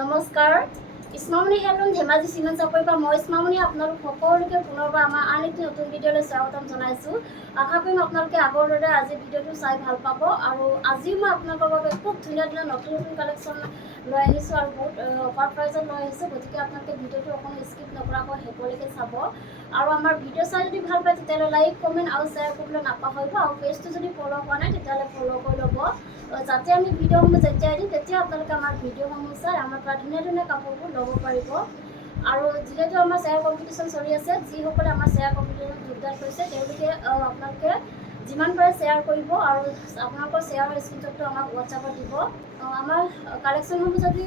নমস্কাৰ ইছমামণি handloom Dhemaji cement চাপৰিৰ পৰা মই ইছমামণি আপোনালোক সকলোকে পুনৰবাৰ আমাৰ আন এটি নতুন ভিডিঅ'লৈ স্বাগতম জনাইছোঁ। আশা কৰিম আপোনালোকে আগৰ দৰে আজি ভিডিঅ'টো চাই ভাল পাব। আৰু আজিও মই আপোনালোকৰ বাবে খুব ধুনীয়া ধুনীয়া নতুন নতুন কালেকশ্যন লৈ আহিছোঁ আৰু বহুত অফাৰ প্ৰাইজত লৈ আহিছোঁ। গতিকে আপোনালোকে ভিডিঅ'টো অকণো স্কিপ নকৰাকৈ শেষলৈকে চাব। আৰু আমাৰ ভিডিঅ' চাই যদি ভাল পায় তেতিয়াহ'লে লাইক কমেণ্ট আৰু শ্বেয়াৰ কৰিবলৈ নাপাহৰিব। আৰু পেজটো যদি ফ'ল' কৰা নাই তেতিয়াহ'লে ফ'ল' কৰি ল'ব, যাতে আমি ভিডিঅ'সমূহ যেতিয়াই দিম তেতিয়া আপোনালোকে আমাৰ ভিডিঅ'সমূহ চাই আমাৰ পৰা ধুনীয়া ধুনীয়া কাপোৰবোৰ ল'ব পাৰিব। আৰু যিহেতু আমাৰ শ্বেয়াৰ কম্পিটিশ্যন চলি আছে, যিসকলে আমাৰ শ্বেয়াৰ কম্পিটিশ্যনত যোগদান কৰিছে তেওঁলোকে আপোনালোকে যিমান পাৰে শ্বেয়াৰ কৰিব আৰু আপোনালোকৰ শ্বেয়াৰৰ স্ক্ৰীনশ্বটটো আমাক হোৱাটছআপত দিব। আমাৰ কালেকশ্যনসমূহ যদি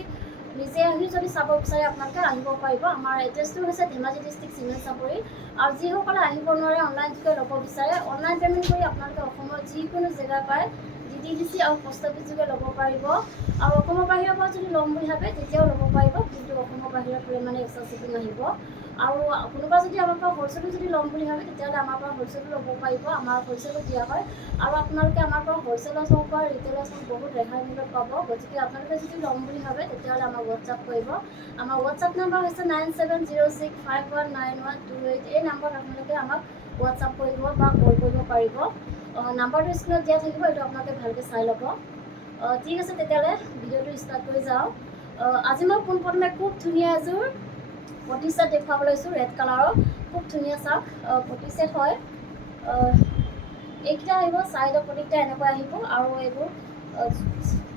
নিজে আহি যদি চাব বিচাৰে আপোনালোকে আহিব পাৰিব। আমাৰ এড্ৰেছটো হৈছে ধেমাজি ডিষ্ট্ৰিক্ট চিমেণ্ট চাপৰি। আৰু যিসকলে আহিব নোৱাৰে অনলাইন যোগে ল'ব বিচাৰে, অনলাইন পে'মেণ্ট কৰি আপোনালোকে অসমৰ যিকোনো জেগা পায় DDDC আৰু পোষ্ট অফিচ যোগে ল'ব পাৰিব। আৰু অসমৰ বাহিৰৰ পৰা যদি ল'ম বুলি ভাবে তেতিয়াও ল'ব পাৰিব, কিন্তু অসমৰ বাহিৰত হ'লে মানে এক্সট্ৰা শ্বিপিং আহিব। আৰু কোনোবা যদি আমাৰ পৰা হ'লচেলো যদি ল'ম বুলি ভাবে তেতিয়াহ'লে আমাৰ পৰা হ'লচেলো ল'ব পাৰিব। আমাৰ হ'লচেলো দিয়া হয় আৰু আপোনালোকে আমাৰ পৰা হ'লচেলত হওক বা ৰিটেইলত হওক বহুত ৰেহাই মূল্যত পাব। গতিকে আপোনালোকে যদি ল'ম বুলি ভাবে তেতিয়াহ'লে আমাক হোৱাটছআপ কৰিব। আমাৰ হোৱাটছআপ নাম্বাৰ হৈছে 9706519128। এই নাম্বাৰত আপোনালোকে আমাক হোৱাটছআপ কৰিব বা কল কৰিব পাৰিব। নাম্বাৰটো স্ক্ৰীণত দিয়া থাকিব, এইটো আপোনালোকে ভালকৈ চাই ল'ব। ঠিক আছে, তেতিয়াহ'লে ভিডিঅ'টো ষ্টাৰ্ট কৰি যাওঁ। আজি মই পোনপ্ৰথমে খুব ধুনীয়া এযোৰ পটি ছেট দেখুৱাব লৈছোঁ, ৰেড কালাৰৰ খুব ধুনীয়া চাওক পটি ছেট হয়। এইকেইটা আহিব চাইডৰ পটিকেইটা এনেকৈ আহিব আৰু এইবোৰ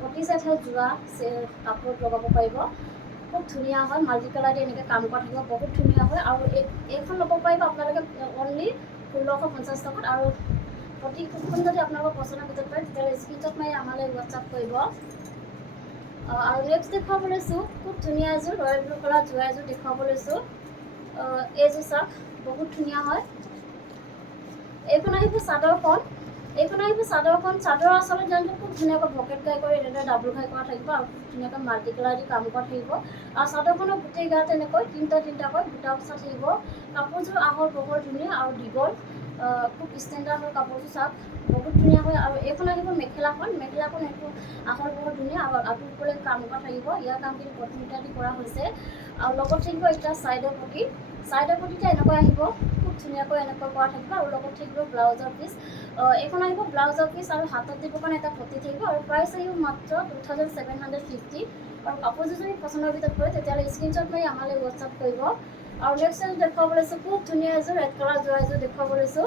পটি ছেট হয়, যোৰা কাপোৰত লগাব পাৰিব। খুব ধুনীয়া হয়, মাল্টি কালাৰ দি এনেকৈ কাম কৰা থাকিব, বহুত ধুনীয়া হয়। আৰু এইখন ল'ব পাৰিব আপোনালোকে অনলি 1650 টকাত। আৰু প্ৰতিখন যদি আপোনালোকৰ পচন্দৰ ভিতৰত পায় তেতিয়াহ'লে স্ক্ৰীনশ্বট মাৰি আমালৈ হোৱাটছআপ কৰিব। আৰু নেক্সট দেখুৱাব লৈছোঁ খুব ধুনীয়া এযোৰ ৰয়েল ব্লু কালাৰ যোৰা এযোৰ দেখুৱাব লৈছোঁ। এইযোৰ চাওক বহুত ধুনীয়া হয়। এইখন আহিব চাদৰখন, চাদৰ আচলতে জানো খুব ধুনীয়াকৈ পকেট ঘাই কৰি এনেদৰে ডাবুল ঘাই কৰা থাকিব আৰু খুব ধুনীয়াকৈ মাল্টি কালাৰ দি কাম কৰা থাকিব। আৰু চাদৰখনৰ গোটেই গাত এনেকৈ তিনিটাকৈ বুটা বচা থাকিব। কাপোৰযোৰ আহল বহল ধুনীয়া আৰু দীঘল, খুব ষ্টেণ্ডাৰ্ড হয় কাপোৰযোৰ চাওক বহুত ধুনীয়া হয়। আৰু এইখন আহিব মেখেলাখন এইটো আহল বহল ধুনীয়া আৰু আঁতৰফালে কাম কৰা থাকিব। ইয়াৰ কামখিনি কটমিটাৰ দি কৰা হৈছে। আৰু লগত থাকিব এতিয়া চাইডৰ পটিটা এনেকৈ আহিব, খুব ধুনীয়াকৈ এনেকৈ কৰা থাকিব। আৰু লগত থাকিব ব্লাউজৰ পিচ, এইখন আহিব ব্লাউজৰ পিচ আৰু হাতত দিব কাৰণে এটা পটি থাকিব। আৰু প্ৰাইচ আহিব মাত্ৰ 2750। আৰু কাপোৰযোৰ যদি পচন্দৰ ভিতৰত পৰে তেতিয়াহ'লে স্ক্ৰীনশ্বট মাৰি আমালৈ হোৱাটছআপ কৰিব। আৰু নেক্সট এযোৰ দেখুৱাব লৈছোঁ খুব ধুনীয়া এযোৰ ৰেড কালাৰ যোৰা এযোৰ দেখুৱাব লৈছোঁ।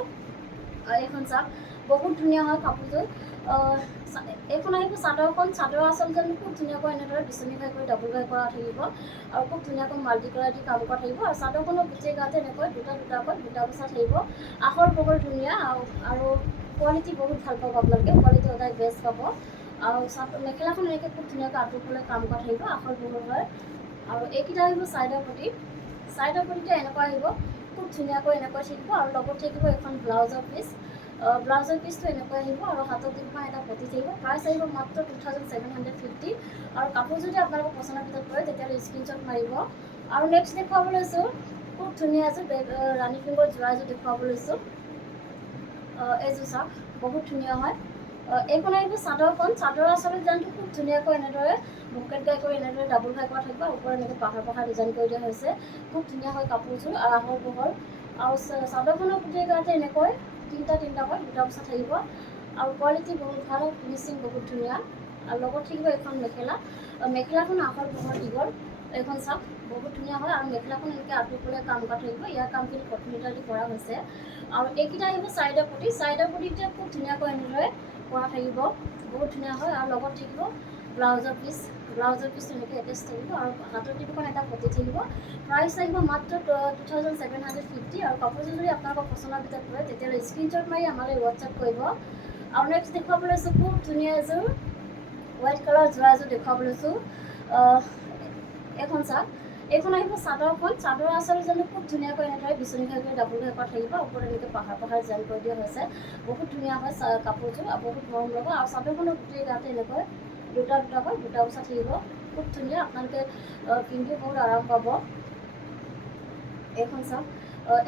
এইখন চাওক বহুত ধুনীয়া হয় কাপোৰযোৰ। এইখন আহিব চাদৰ আচল যেন খুব ধুনীয়াকৈ এনেদৰে বিচনী ঘাই কৰি ডাবুল ঘাই কৰা থাকিব আৰু খুব ধুনীয়াকৈ মাল্টি কালাৰ দি কাম কৰা থাকিব। আৰু চাদৰখনৰ গোটেই গাতে এনেকৈ দুটাকৈ বুটা বচা থাকিব, আহল বহল ধুনীয়া। আৰু কোৱালিটি বহুত ভাল পাব আপোনালোকে, কোৱালিটি সদায় বেষ্ট পাব। আৰু মেখেলাখন এনেকৈ খুব ধুনীয়াকৈ আঁতৰফালে কাম কৰা থাকিব, আহল বহল হয়। আৰু এইকেইটা আহিব চাইডৰ পটিটা এনেকুৱা আহিব, খুব ধুনীয়াকৈ এনেকৈ থাকিব। আৰু লগত থাকিব এখন ব্লাউজৰ পিচটো এনেকৈ আহিব আৰু হাতত দিব এটা পটি থাকিব। প্ৰাইচ আহিব মাত্ৰ 2750। আৰু কাপোৰ যদি আপোনালোকৰ পচন্দৰ ভিতৰত পৰে তেতিয়াহ'লে স্ক্ৰীনশ্বট মাৰিব। আৰু নেক্সট দেখুৱাব লৈছোঁ খুব ধুনীয়া এযোৰ ৰাণী পিংকৰ যোৰা এযোৰ দেখুৱাব লৈছোঁ। এইযোৰ চাওক বহুত ধুনীয়া হয়। এইখন আহিব চাদৰ আচলতে জানটো খুব ধুনীয়াকৈ এনেদৰে বুকেট ঘাই কৰি এনেদৰে ডাবুল ঘাই কৰা থাকিব। ওপৰত এনেকৈ পাহাৰ ডিজাইন কৰি দিয়া হৈছে, খুব ধুনীয়া হয় কাপোৰযোৰ আৰু আহল বহল। আৰু চাদৰখনৰ গোটেই গাতে এনেকৈ তিনিটাকৈ বুটা বচা থাকিব। আৰু কোৱালিটি বহুত ভাল, ফিনিচিং বহুত ধুনীয়া। আৰু লগত থাকিব এখন মেখেলাখন আহল বহল দীঘল। এইখন চাওক বহুত ধুনীয়া হয়। আৰু মেখেলাখন এনেকৈ আঁতৰফালে কাম কৰা থাকিব, ইয়াৰ কামখিনি কটমিটাৰ দি কৰা হৈছে। আৰু এইকেইটা আহিব চাইডৰ পটিতে খুব ধুনীয়াকৈ এনেদৰে কৰা থাকিব, বহুত ধুনীয়া হয়। আৰু লগত থাকিব ব্লাউজৰ পিচটো এনেকৈ এটেচ থাকিব আৰু হাতত দিব কাৰণে এটা পটি থাকিব। প্ৰাইচ আহিব মাত্ৰ 2750। আৰু কাপোৰযোৰ যদি আপোনালোকৰ পচন্দৰ ভিতৰত পৰে তেতিয়াহ'লে স্ক্ৰীনশ্বট মাৰি আমালৈ হোৱাটছআপ কৰিব। আৰু নেক্সট দেখুৱাব লৈছোঁ খুব ধুনীয়া এযোৰ হোৱাইট কালাৰ যোৰা এযোৰ দেখুৱাব লৈছোঁ। এইখন চাওক, এইখন আহিব চাদৰ আচলতে জানো খুব ধুনীয়াকৈ এনেদৰে বিচনী ঘাই কৰি ডাবুল ঘাই কৰা থাকিব। ওপৰত এনেকৈ পাহাৰ ডিজাইন কৰি দিয়া হৈছে, বহুত ধুনীয়া হয় কাপোৰযোৰ আৰু বহুত মৰম লগা। আৰু চাদৰখনৰ গোটেই গাতে এনেকৈ দুটাকৈ বুটা বচা থাকিব, খুব ধুনীয়া। আপোনালোকে পিন্ধি বহুত আৰাম পাব। এইখন চাওক,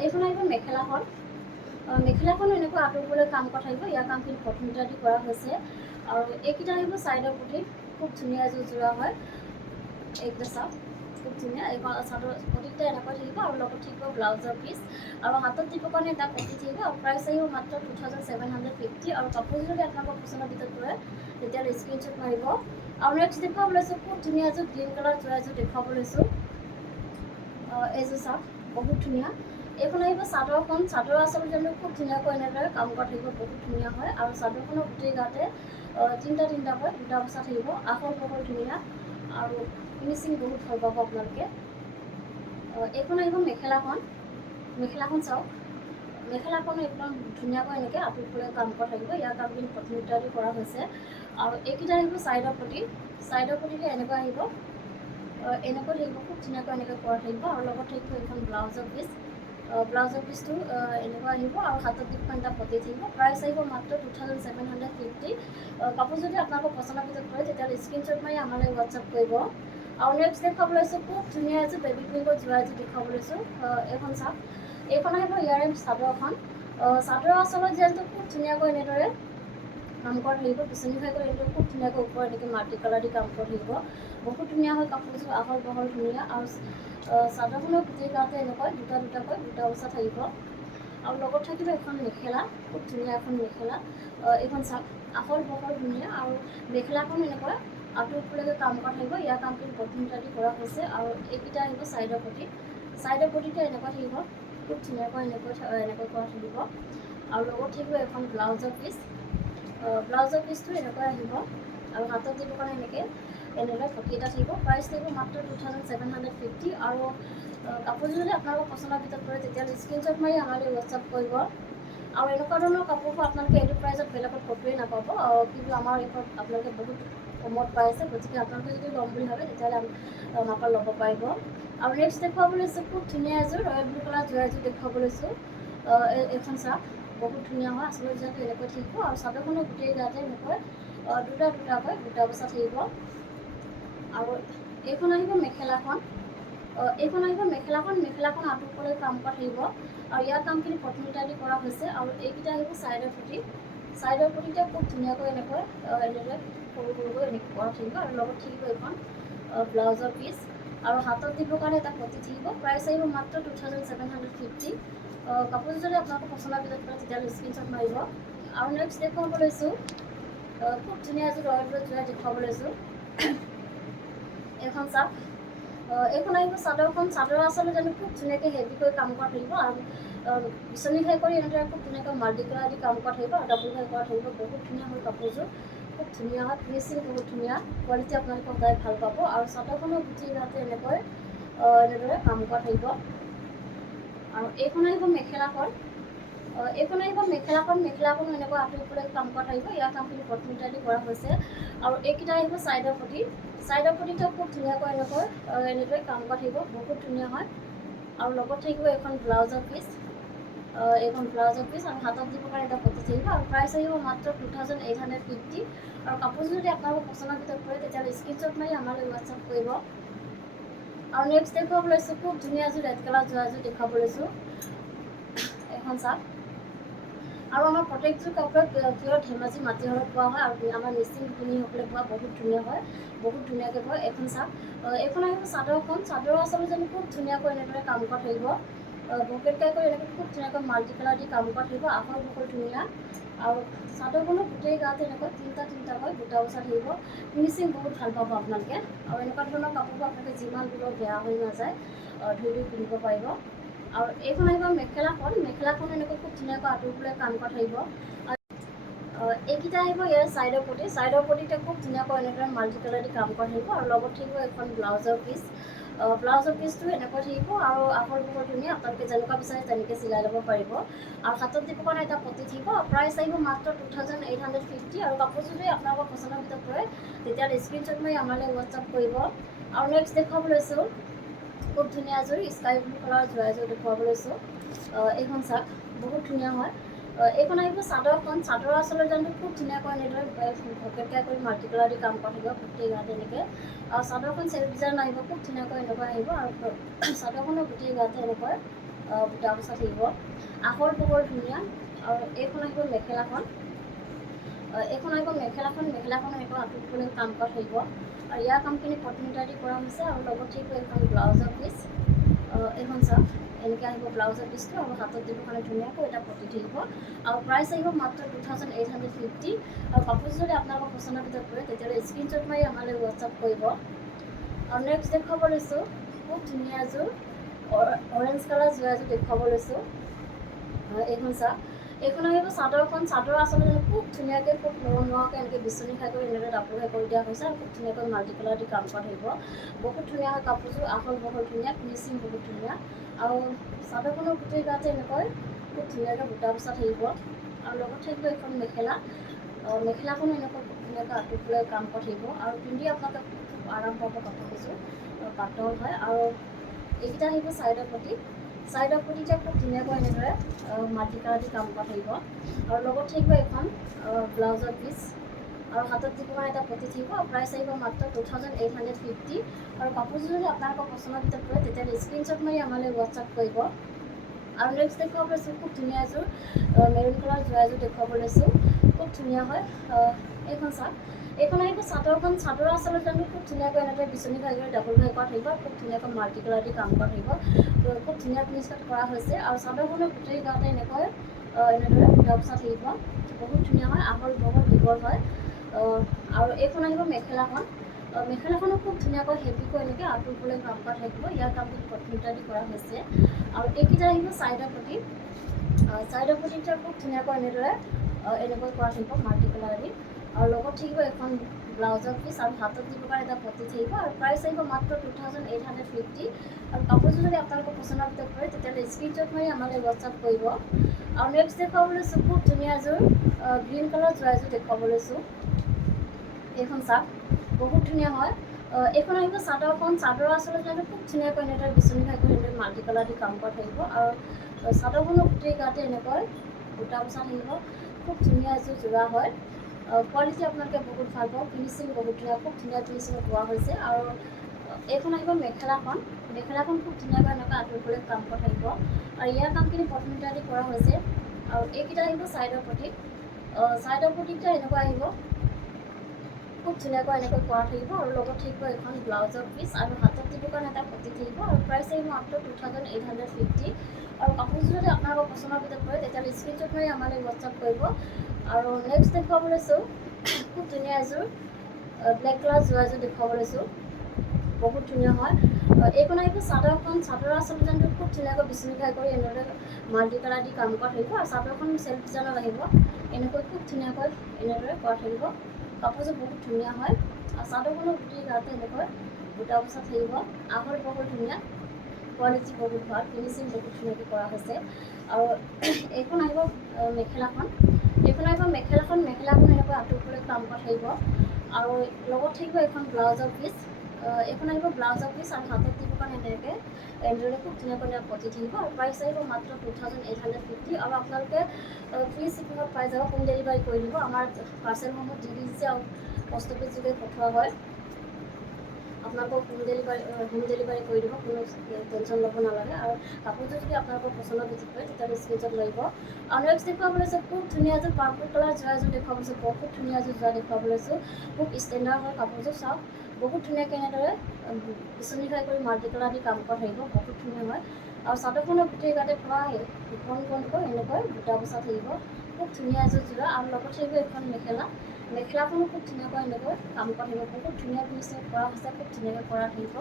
এইখন আহিব মেখেলাখনো এনেকৈ আঁতৰফালে কাম কৰা থাকিব, ইয়াৰ কামখিনি কটমিটাৰ দি কৰা হৈছে। আৰু এইকেইটা আহিব চাইডৰ পটি, খুব ধুনীয়া এযোৰ যোৰা হয়। এইকেইটা চাওক খুব ধুনীয়া। এইখন চাদৰ পটিতে এনেকৈ থাকিব আৰু লগত থাকিব ব্লাউজৰ পিচ আৰু হাতত দিব কাৰণে এটা পটি থাকিব আৰু প্ৰাইচ আহিব মাত্ৰ 2750 আৰু কাপোৰ যদি আপোনালোকৰ পচন্দৰ ভিতৰত পৰে তেতিয়াহ'লে স্ক্ৰীনশ্বট মাৰিব। আৰু নেক্সট দেখুৱাব লৈছোঁ খুব ধুনীয়া এযোৰ গ্ৰীণ কালাৰ যোৰা এযোৰ দেখুৱাব লৈছোঁ। এইযোৰ চাওক বহুত ধুনীয়া। এইখন আহিব চাদৰখন, চাদৰ আচলতে খুব ধুনীয়াকৈ এনেদৰে কাম কৰা থাকিব, বহুত ধুনীয়া হয় আৰু চাদৰখনৰ গোটেই গাতে তিনিটাকৈ দুটা বচা থাকিব, আহল বহল ধুনীয়া আৰু ফিনিচিং বহুত ভাল পাব আপোনালোকে। এইখন আহিব মেখেলাখন, মেখেলাখন চাওক, মেখেলাখন একদম ধুনীয়াকৈ এনেকৈ আঁতৰফালে কাম কৰা থাকিব, ইয়াৰ কামখিনি প্ৰথমতে কৰা হৈছে। আৰু এইকেইটা আহিব ছাইডৰ পটি, ছাইডৰ পটিতে এনেকৈ আহিব, এনেকৈ থাকিব খুব ধুনীয়াকৈ এনেকৈ কৰা থাকিব আৰু লগত থাকিব এইখন ব্লাউজৰ পিচ, ব্লাউজৰ পিচটো এনেকুৱা আহিব আৰু হাতত দুখন এটা পতি থাকিব। প্ৰাইচ আহিব মাত্ৰ 2750। কাপোৰ যদি আপোনালোকৰ পচন্দৰ ভিতৰত পৰে তেতিয়াহ'লে স্ক্ৰীনশ্বট মাৰি আমালৈ হোৱাটছআপ কৰিব। আৰু নেক্সট দেখুৱাব লৈছোঁ খুব ধুনীয়া এযোৰ বেবী পিংকৰ যোৰা এযোৰ দেখুৱাব লৈছোঁ। এইখন চাওক, এইখন আহিব ইয়াৰে চাদৰখন, চাদৰৰ আচলত ডিজাইনটো খুব ধুনীয়াকৈ এনেদৰে কাম কৰা থাকিব, পিছনি খাই কৰি এনেদৰে খুব ধুনীয়াকৈ ওপৰত এনেকৈ মাল্টি কালাৰ দি কাম কৰা থাকিব, বহুত ধুনীয়া হয় কাপোৰযোৰ, আহল বহল ধুনীয়া। আৰু চাদৰখনৰ গোটেই গাতে এনেকৈ দুটাকৈ দুটা বচা থাকিব আৰু লগত থাকিব এখন মেখেলা, খুব ধুনীয়া এখন মেখেলা। এইখন চাওক আহল বহল ধুনীয়া আৰু মেখেলাখন এনেকুৱা আঁতৰফালে কাম কৰা থাকিব, ইয়াৰ কামখিনি প্ৰথমতে কৰা হৈছে। আৰু এইকেইটা আহিব ছাইডৰ পটি, ছাইডৰ পটিতে এনেকুৱা থাকিব, খুব ধুনীয়াকৈ এনেকৈ কৰা থাকিব আৰু লগত থাকিব এখন ব্লাউজৰ পিচ, ব্লাউজৰ পিচটো এনেকৈ আহিব আৰু হাতত দিব কাৰণে এনেদৰে পটি এটা থাকিব। প্ৰাইচ থাকিব মাত্ৰ 2750 আৰু কাপোৰযোৰ যদি আপোনালোকৰ পচন্দৰ ভিতৰত পৰে তেতিয়াহ'লে স্ক্ৰীনশ্বট মাৰি আমালৈ হোৱাটছআপ কৰিব। আৰু এনেকুৱা ধৰণৰ কাপোৰবোৰ আপোনালোকে এইটো প্ৰাইজত বেলেগত ক'তোৱেই নাপাব, কিন্তু আমাৰ এইখন আপোনালোকে বহুত কমত পাই আছে, গতিকে আপোনালোকে যদি ল'ম বুলি ভাবে তেতিয়াহ'লে আমাৰ পৰা ল'ব পাৰিব। আৰু নেক্সট দেখুৱাব লৈছোঁ খুব ধুনীয়া এযোৰ ৰয়েল ব্লু কালাৰ যোৰা এযোৰ দেখুৱাব লৈছোঁ। এইখন চাওক বহুত ধুনীয়া হয়, আচলতে যোৰাটো এনেকৈ থাকিব আৰু চাদৰখনৰ গোটেই গাতে এনেকৈ দুটাকৈ দুটা বচা থাকিব। আৰু এইখন আহিব মেখেলাখন, এইখন আহিব মেখেলাখন, মেখেলাখন আঁতৰফালে কাম কৰা থাকিব আৰু ইয়াৰ কামখিনি প্ৰথমতে কৰা হৈছে। আৰু এইকেইটা আহিব ছাইডৰ পটি, ছাইডৰ পটিতে খুব ধুনীয়াকৈ এনেকৈ এনেদৰে সৰুকৈ এনেকৈ কৰা থাকিব আৰু লগত থাকিব এইখন ব্লাউজৰ পিচ আৰু হাতত দিবৰ কাৰণে এটা পটি থাকিব। প্ৰাইচ আহিব মাত্ৰ 2750। কাপোৰযোৰ যদি আপোনালোকৰ পচন্দৰ ভিতৰত পৰে তেতিয়াহ'লে স্ক্ৰীনশ্বট মাৰিব। আৰু নেক্সট দেখুৱাব লৈছোঁ খুব ধুনীয়া এযোৰ ৰয়েল ব্লু যোৰা দেখুৱাব লৈছোঁ। এইখন চাওক, এইখন আহিব চাদৰখন, চাদৰ আচলতে খুব ধুনীয়াকৈ হেভিকৈ কাম কৰা থাকিব আৰু বিচনী খাই কৰি এনেদৰে খুব ধুনীয়াকৈ মাল্টি কালাৰ দি কাম কৰা থাকিব আৰু ডাবল খাই কৰা থাকিব, বহুত ধুনীয়া হয় কাপোৰযোৰ, খুব ধুনীয়া হয়, ফিনিচিং বহুত ধুনীয়া, কোৱালিটি আপোনালোকে সদায় ভাল পাব। আৰু চাদৰখনৰ গোটেই গাতে এনেদৰে কাম কৰা থাকিব। আৰু এইখন আহিব মেখেলাখন, এইখন আহিব মেখেলাখন, মেখেলাখনো এনেকৈ আঁতৰফালে কাম কৰা থাকিব, ইয়াৰ কামখিনি প্ৰথমতে কৰা হৈছে। আৰু এইকেইটা আহিব ছাইডৰ পটি, ছাইডৰ পটিটো খুব ধুনীয়াকৈ এনেদৰে কাম কৰা থাকিব, বহুত ধুনীয়া হয়। আৰু লগত থাকিব এখন ব্লাউজৰ পিচ, এইখন ব্লাউজৰ পিচ আৰু হাতত দিব কাৰণে এটা পটি থাকিব আৰু প্ৰাইচ আহিব মাত্ৰ 2850। আৰু কাপোৰযোৰ যদি আপোনালোকৰ পচন্দৰ ভিতৰত পৰে তেতিয়াহ'লে স্ক্ৰীনশ্বট মাৰি আমালৈ হোৱাটছআপ কৰিব। আৰু নেক্সট দেখুৱাব লৈছোঁ খুব ধুনীয়া এযোৰ ৰেড কালাৰ যোৰা এযোৰ দেখুৱাব লৈছোঁ। এখন চাওক, আৰু আমাৰ প্ৰত্যেকযোৰ কাপোৰত পিয়ৰ ধেমাজি মাটিশালত পোৱা হয় আৰু আমাৰ মিচিং শিপিনীসকলে পোৱা বহুত ধুনীয়া হয়, বহুত ধুনীয়াকৈ পোৱা। এইখন চাওক, এইখন আহিব চাদৰখন, চাদৰৰ আচলতে খুব ধুনীয়াকৈ এনেদৰে কাম কৰা থাকিব, বকেটকাই কৰি এনেকৈ খুব ধুনীয়াকৈ মাল্টি কালাৰ দি কাম কৰা থাকিব, আহল বহল ধুনীয়া। আৰু চাদৰখনৰ গোটেই গাত এনেকৈ তিনিটাকৈ দুটা বচা থাকিব, ফিনিচিং বহুত ভাল পাব আপোনালোকে। আৰু এনেকুৱা ধৰণৰ কাপোৰবোৰ আপোনালোকে যিমান দূৰত বেয়া হৈ নাযায় ধুই পিন্ধিব পাৰিব। আৰু এইখন আহিব মেখেলাখন, মেখেলাখন এনেকৈ খুব ধুনীয়াকৈ আঁতৰফালে কাম কৰা থাকিব। এইকেইটা আহিব ইয়াৰ ছাইডৰ পটি, ছাইডৰ পটিতে খুব ধুনীয়াকৈ এনেদৰে মাল্টি কালাৰ দি কাম কৰা থাকিব আৰু লগত থাকিব এখন ব্লাউজৰ পিচ, ব্লাউজৰ পিচটো এনেকৈ থাকিব আৰু আহল বহল ধুনীয়া, আপোনালোকে যেনেকুৱা বিচাৰে তেনেকৈ চিলাই ল'ব পাৰিব। আৰু হাতত দিব কাৰণে এটা পটি থাকিব। প্ৰাইচ আহিব মাত্ৰ 2850। আৰু কাপোৰযোৰ যদি আপোনালোকৰ পচন্দৰ ভিতৰত পৰে তেতিয়াহ'লে স্ক্ৰীনশ্বট মাৰি আমালৈ হোৱাটছআপ কৰিব। আৰু নেক্সট দেখুৱাব লৈছোঁ খুব ধুনীয়া এযোৰ স্কাই ব্লু কালাৰ যোৰা এযোৰ দেখুৱাব লৈছোঁ। এইখন চাওক বহুত ধুনীয়া হয়। এইখন আহিব চাদৰখন, চাদৰ আচলতে খুব ধুনীয়াকৈ এনেদৰে ভকেটকাই কৰি মাল্টি কালাৰ দি কাম কৰা থাকিব, গোটেই গাত এনেকৈ। আৰু চাদৰখন চেল্ফ ডিজাইন আহিব, খুব ধুনীয়াকৈ এনেকৈ আহিব আৰু চাদৰখনৰ গোটেই গাতে এনেকৈ বুটা বচা থাকিব, আহল বহল ধুনীয়া। আৰু এইখন আহিব মেখেলাখন, এইখন আহিব মেখেলাখন, মেখেলাখনৰ এনেকৈ আঁতৰফালে কাম কৰা থাকিব আৰু ইয়াৰ কামখিনি পটমিটাৰ দি কৰা হৈছে আৰু লগত থাকিব এখন ব্লাউজৰ পিচ এইখন চাওক এনেকৈ আহিব ব্লাউজৰ পিচটো আৰু হাতত দিব কাৰণে ধুনীয়াকৈ এটা পতি থাকিব আৰু প্ৰাইচ আহিব মাত্ৰ 2850 আৰু কাপোৰযোৰ যদি আপোনালোকৰ পচন্দৰ ভিতৰত পৰে তেতিয়াহ'লে স্ক্ৰীনশ্বট মাৰি আমালৈ হোৱাটছআপ কৰিব আৰু নেক্সট দেখুৱাব লৈছোঁ খুব ধুনীয়া এযোৰ অৰেঞ্জ কালাৰ যোৰা এযোৰ দেখুৱাব লৈছোঁ এইখন চাওক এইখন আহিব চাদৰখন চাদৰ আচলতে খুব ধুনীয়াকৈ খুব নৰম নৰমকৈ এনেকৈ বিচনী খাই কৰি এনেদৰে ডাবুলকৈ কৰি দিয়া হৈছে আৰু খুব ধুনীয়াকৈ মাল্টি কালাৰ দি কাম কৰা থাকিব বহুত ধুনীয়া হয় কাপোৰযোৰ আহল বহল ধুনীয়া ফিনিচিং বহুত ধুনীয়া আৰু চাদৰখনৰ গোটেই গাতে এনেকৈ খুব ধুনীয়াকৈ বুটা বচা থাকিব আৰু লগত থাকিব এখন মেখেলা মেখেলাখনো এনেকৈ খুব ধুনীয়াকৈ আঁতৰি কাম কৰা থাকিব আৰু পিন্ধি আপোনালোকে খুব আৰাম পাব কাপোৰকেইযোৰ পাতল হয় আৰু এইকেইটা আহিব চাইডৰ পতিটা খুব ধুনীয়াকৈ এনেদৰে মাটি কালাৰ দি কাম কৰা থাকিব আৰু লগত থাকিব এখন ব্লাউজৰ পিচ আৰু হাতত দিব কাৰণে এটা পতি থাকিব আৰু প্ৰাইচ আহিব মাত্ৰ 2850 আৰু কাপোৰযোৰ যদি আপোনালোকৰ পচন্দৰ ভিতৰত পৰে তেতিয়াহ'লে স্ক্ৰীনশ্বট মাৰি আমালৈ হোৱাটছআপ কৰিব আৰু নেক্সট দেখুৱাব লৈছোঁ খুব ধুনীয়া এযোৰ মেৰুন কালাৰ যোৰা এযোৰ দেখুৱাব লৈছোঁ খুব ধুনীয়া হয় এইখন চাওক এইখন আহিব চাদৰখন চাদৰ আচলতে খুব ধুনীয়াকৈ এনেদৰে বিচনী ঘাই কৰি ডাবুল ঘাই কৰা থাকিব খুব ধুনীয়াকৈ মাল্টি কালাৰ দি কাম কৰা থাকিব খুব ধুনীয়া ফিনিছ কৰা হৈছে আৰু চাদৰখনৰ গোটেই গাতে এনেকৈ এনেদৰে বুটা বচা থাকিব বহুত ধুনীয়া হয় আহল বহল দীঘল হয় আৰু এইখন আহিব মেখেলাখনো খুব ধুনীয়াকৈ হেভিকৈ এনেকৈ আঁতৰিবলৈ কাম কৰা থাকিব ইয়াৰ কামখিনি পটমিটাৰ দি কৰা হৈছে আৰু এইকেইটা আহিব চাইডৰ পতিটা খুব ধুনীয়াকৈ এনেদৰে এনেকৈ কৰা থাকিব মাল্টি কালাৰ দি আৰু লগত থাকিব এখন ব্লাউজৰ পিচ আৰু হাতত দিব কাৰণে এটা পতি থাকিব আৰু প্ৰাইচ আহিব মাত্ৰ 2850 আৰু কাপোৰযোৰ যদি আপোনালোকৰ পচন্দৰ ভিতৰত পৰে তেতিয়াহ'লে স্ক্ৰীনশ্বট মাৰি আমালৈ হোৱাটছআপ কৰিব আৰু নেক্সট দেখুৱাব লৈছোঁ খুব ধুনীয়া এযোৰ গ্ৰীণ কালাৰ যোৰা এযোৰ দেখুৱাব লৈছোঁ এইখন চাওক বহুত ধুনীয়া হয় এইখন আহিব চাদৰখন চাদৰ আচলতে খুব ধুনীয়াকৈ এনেদৰে বিচনী খাই কৰি এনেদৰে মাল্টি কালাৰ দি কাম কৰা থাকিব আৰু চাদৰখনৰ গোটেই গাতে এনেকৈ বুটা বচা থাকিব খুব ধুনীয়া এযোৰ যোৰা হয় কোৱালিটি আপোনালোকে বহুত ভাল পাব ফিনিচিং বহুত ধুনীয়া খুব ধুনীয়া ফিনিচিঙত পোৱা হৈছে আৰু এইখন আহিব মেখেলাখন খুব ধুনীয়াকৈ এনেকৈ আঁতৰিবলৈ কাম কৰা থাকিব আৰু ইয়াৰ কামখিনি পটমিটাৰ দি কৰা হৈছে আৰু এইকেইটা আহিব চাইডৰ পতিটা এনেকুৱা আহিব খুব ধুনীয়াকৈ এনেকৈ কৰা থাকিব আৰু লগত থাকিব এখন ব্লাউজৰ পিচ আৰু হাতত দিব কাৰণে এটা পতি থাকিব আৰু প্ৰাইচ আহিব মাত্ৰ 2850 আৰু কাপোৰযোৰ যদি আপোনালোকৰ পচন্দৰ ভিতৰত পৰে তেতিয়াহ'লে স্ক্ৰীনশ্বট মাৰি আমালৈ হোৱাটছআপ কৰিব আৰু নেক্সট দেখুৱাব লৈছোঁ খুব ধুনীয়া এযোৰ ব্লেক কালাৰ যোৰা এযোৰ দেখুৱাব লৈছোঁ বহুত ধুনীয়া হয় এইখন আহিব চাদৰ আচলতে খুব ধুনীয়াকৈ বিচনী খাই কৰি এনেদৰে মাল্টি কালাৰ দি কাম কৰা থাকিব আৰু চাদৰখন চেল্ফ ডিজাইনত আহিব এনেকৈ খুব ধুনীয়াকৈ এনেদৰে কৰা থাকিব কাপোৰযোৰ বহুত ধুনীয়া হয় আৰু চাদৰখনৰ গোটেই গাতে এনেকৈ বুটা বচা থাকিব আহল বহল ধুনীয়া কোৱালিটি বহুত ভাল ফিনিচিং বহুত ধুনীয়াকৈ কৰা হৈছে আৰু এইখন আহিব মেখেলাখন এনেকৈ আঁতৰিবলৈ কাম কৰা থাকিব আৰু লগত থাকিব এখন ব্লাউজৰ পিচ এইখন আহিব ব্লাউজৰ পিচ আৰু হাতত দিব কাৰণে এনেদৰে খুব ধুনীয়াকৈ পতি থাকিব আৰু প্ৰাইচ আহিব মাত্ৰ 2850 আৰু আপোনালোকে ফ্ৰী শ্বিপিঙত পাই যাব হোম ডেলিভাৰী কৰি দিব আমাৰ পাৰ্চেলসমূহ DDGC আৰু পোষ্ট অফিচ যোগে পঠোৱা হয় আপোনালোকক হোম ডেলিভাৰী কৰি দিব কোনো টেনশ্যন ল'ব নালাগে আৰু কাপোৰযোৰ যদি আপোনালোকৰ পচন্দৰ ভিতৰত পৰে তেতিয়াহ'লে স্ক্ৰীনশ্বট লাগিব আৰু নেক্সট দেখুৱাব লৈছোঁ খুব ধুনীয়া এযোৰ পাৰ্পল কালাৰ যোৰা এযোৰ দেখুৱাব লৈছোঁ বহুত ধুনীয়া এযোৰ যোৰা দেখুৱাব লৈছোঁ খুব ষ্টেণ্ডাৰ্ড হয় কাপোৰযোৰ চাওক বহুত ধুনীয়াকৈ এনেদৰে বিচনী খাই কৰি মাল্টি কালাৰ দি কাম কৰা থাকিব বহুত ধুনীয়া হয় আৰু চাদৰখনৰ গোটেই গাতে পোৱা ঘনকৈ এনেকৈ বুটা বচা থাকিব খুব ধুনীয়া এযোৰ যোৰা আৰু লগত থাকিব এখন মেখেলাখনো খুব ধুনীয়াকৈ এনেকৈ কাম কৰা থাকিব বহুত ধুনীয়া ফিনিচিং কৰা হৈছে খুব ধুনীয়াকৈ কৰা থাকিব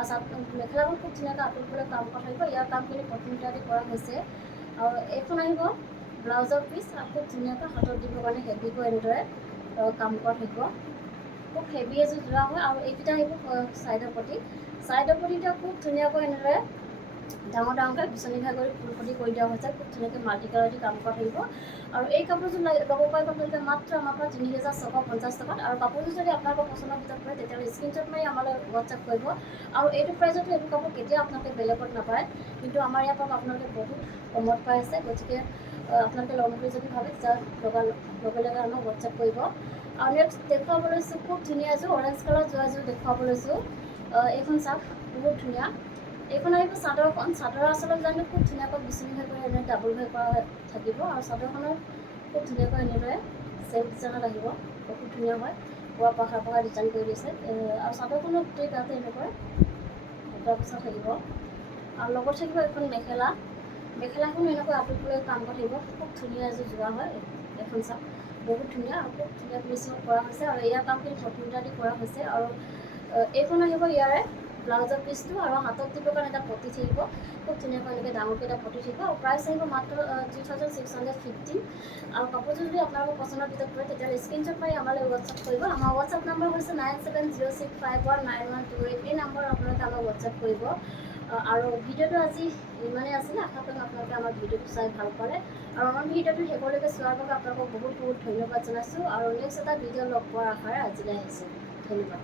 আৰু মেখেলাখন খুব ধুনীয়াকৈ আঁতৰিবলৈ কাম কৰা থাকিব ইয়াৰ কামখিনি পটমিটাৰ দি কৰা হৈছে আৰু এইখন আহিব ব্লাউজৰ পিচ আৰু খুব ধুনীয়াকৈ হাতত দিবৰ কাৰণে হেভিকৈ এনেদৰে কাম কৰা থাকিব খুব হেভি এযোৰ যোৰা হয় আৰু এইকেইটা আহিব চাইডৰ পতিটা খুব ধুনীয়াকৈ এনেদৰে ডাঙৰকৈ বিচনী খাই কৰি ফুলপতি কৰি দিয়া হৈছে খুব ধুনীয়াকৈ মাল্টি কালাৰ দি কাম কৰা থাকিব আৰু এই কাপোৰযোৰ ল'ব পাৰিব আপোনালোকে মাত্ৰ আমাৰ পৰা 3650 টকাত আৰু কাপোৰযোৰ যদি আপোনালোকৰ পচন্দৰ ভিতৰত পৰে তেতিয়াহ'লে স্ক্ৰীনশ্বট মাৰি আমালৈ হোৱাটছআপ কৰিব আৰু এইটো প্ৰাইজতো এইটো কাপোৰ কেতিয়াও আপোনালোকে বেলেগত নাপায় কিন্তু আমাৰ ইয়াৰ পৰা আপোনালোকে বহুত কমত পাই আছে গতিকে আপোনালোকে ল'ম বুলি যদি ভাবে তেতিয়া লগে লগে আমাক হোৱাটছআপ কৰিব আৰু নেক্সট দেখুৱাব লৈছোঁ খুব ধুনীয়া এযোৰ অৰেঞ্জ কালাৰ যোৰা এযোৰ দেখুৱাব লৈছোঁ এইখন চাওক বহুত ধুনীয়া এইখন আহিব চাদৰ আচলতে জানো খুব ধুনীয়াকৈ বিচনী খাই কৰি এনেদৰে ডাবুল ঘাই কৰা থাকিব আৰু চাদৰখনৰ খুব ধুনীয়াকৈ এনেদৰে চেল্ফ ডিজাইনত আহিব বহুত ধুনীয়া হয় পুৰা পঢ়া ডিজাইন কৰি দিছে আৰু চাদৰখনো গোটেই তাতে এনেকুৱা দুটা পইচা থাকিব আৰু লগত থাকিব এখন মেখেলাখনো এনেকুৱা আঁতৰি পেলাই কাম কৰা থাকিব খুব ধুনীয়া এযোৰ যোৰা হয় এখন চাওক বহুত ধুনীয়া আৰু খুব ধুনীয়া ফিনিচিঙত কৰা হৈছে আৰু ইয়াৰ কামখিনি কটন দি কৰা হৈছে আৰু এইখন আহিব ইয়াৰে ব্লাউজৰ পিচটো আৰু হাতত দিবৰ কাৰণে এটা পটি থাকিব খুব ধুনীয়াকৈ এনেকৈ ডাঙৰকৈ এটা পটি থাকিব আৰু প্ৰাইচ আহিব মাত্ৰ 3615 আৰু কাপোৰযোৰ যদি আপোনালোকৰ পচন্দৰ ভিতৰত পৰে তেতিয়াহ'লে স্ক্ৰীনশ্বট মাৰি আমালৈ হোৱাটছআপ কৰিব আমাৰ হোৱাটছআপ নম্বৰ হৈছে 9706519128 এই নম্বৰত আপোনালোকে আমাক হোৱাটছআপ কৰিব আৰু ভিডিঅ'টো আজি ইমানেই আছিলে আশা কৰিম আপোনালোকে আমাৰ ভিডিঅ'টো চাই ভাল পালে আৰু আমাৰ ভিডিঅ'টো শেষলৈকে চোৱাৰ বাবে আপোনালোকক বহুত ধন্যবাদ জনাইছোঁ আৰু নেক্সট এটা ভিডিঅ' লগ পোৱাৰ আশাৰে আজিলৈ আহিছোঁ ধন্যবাদ।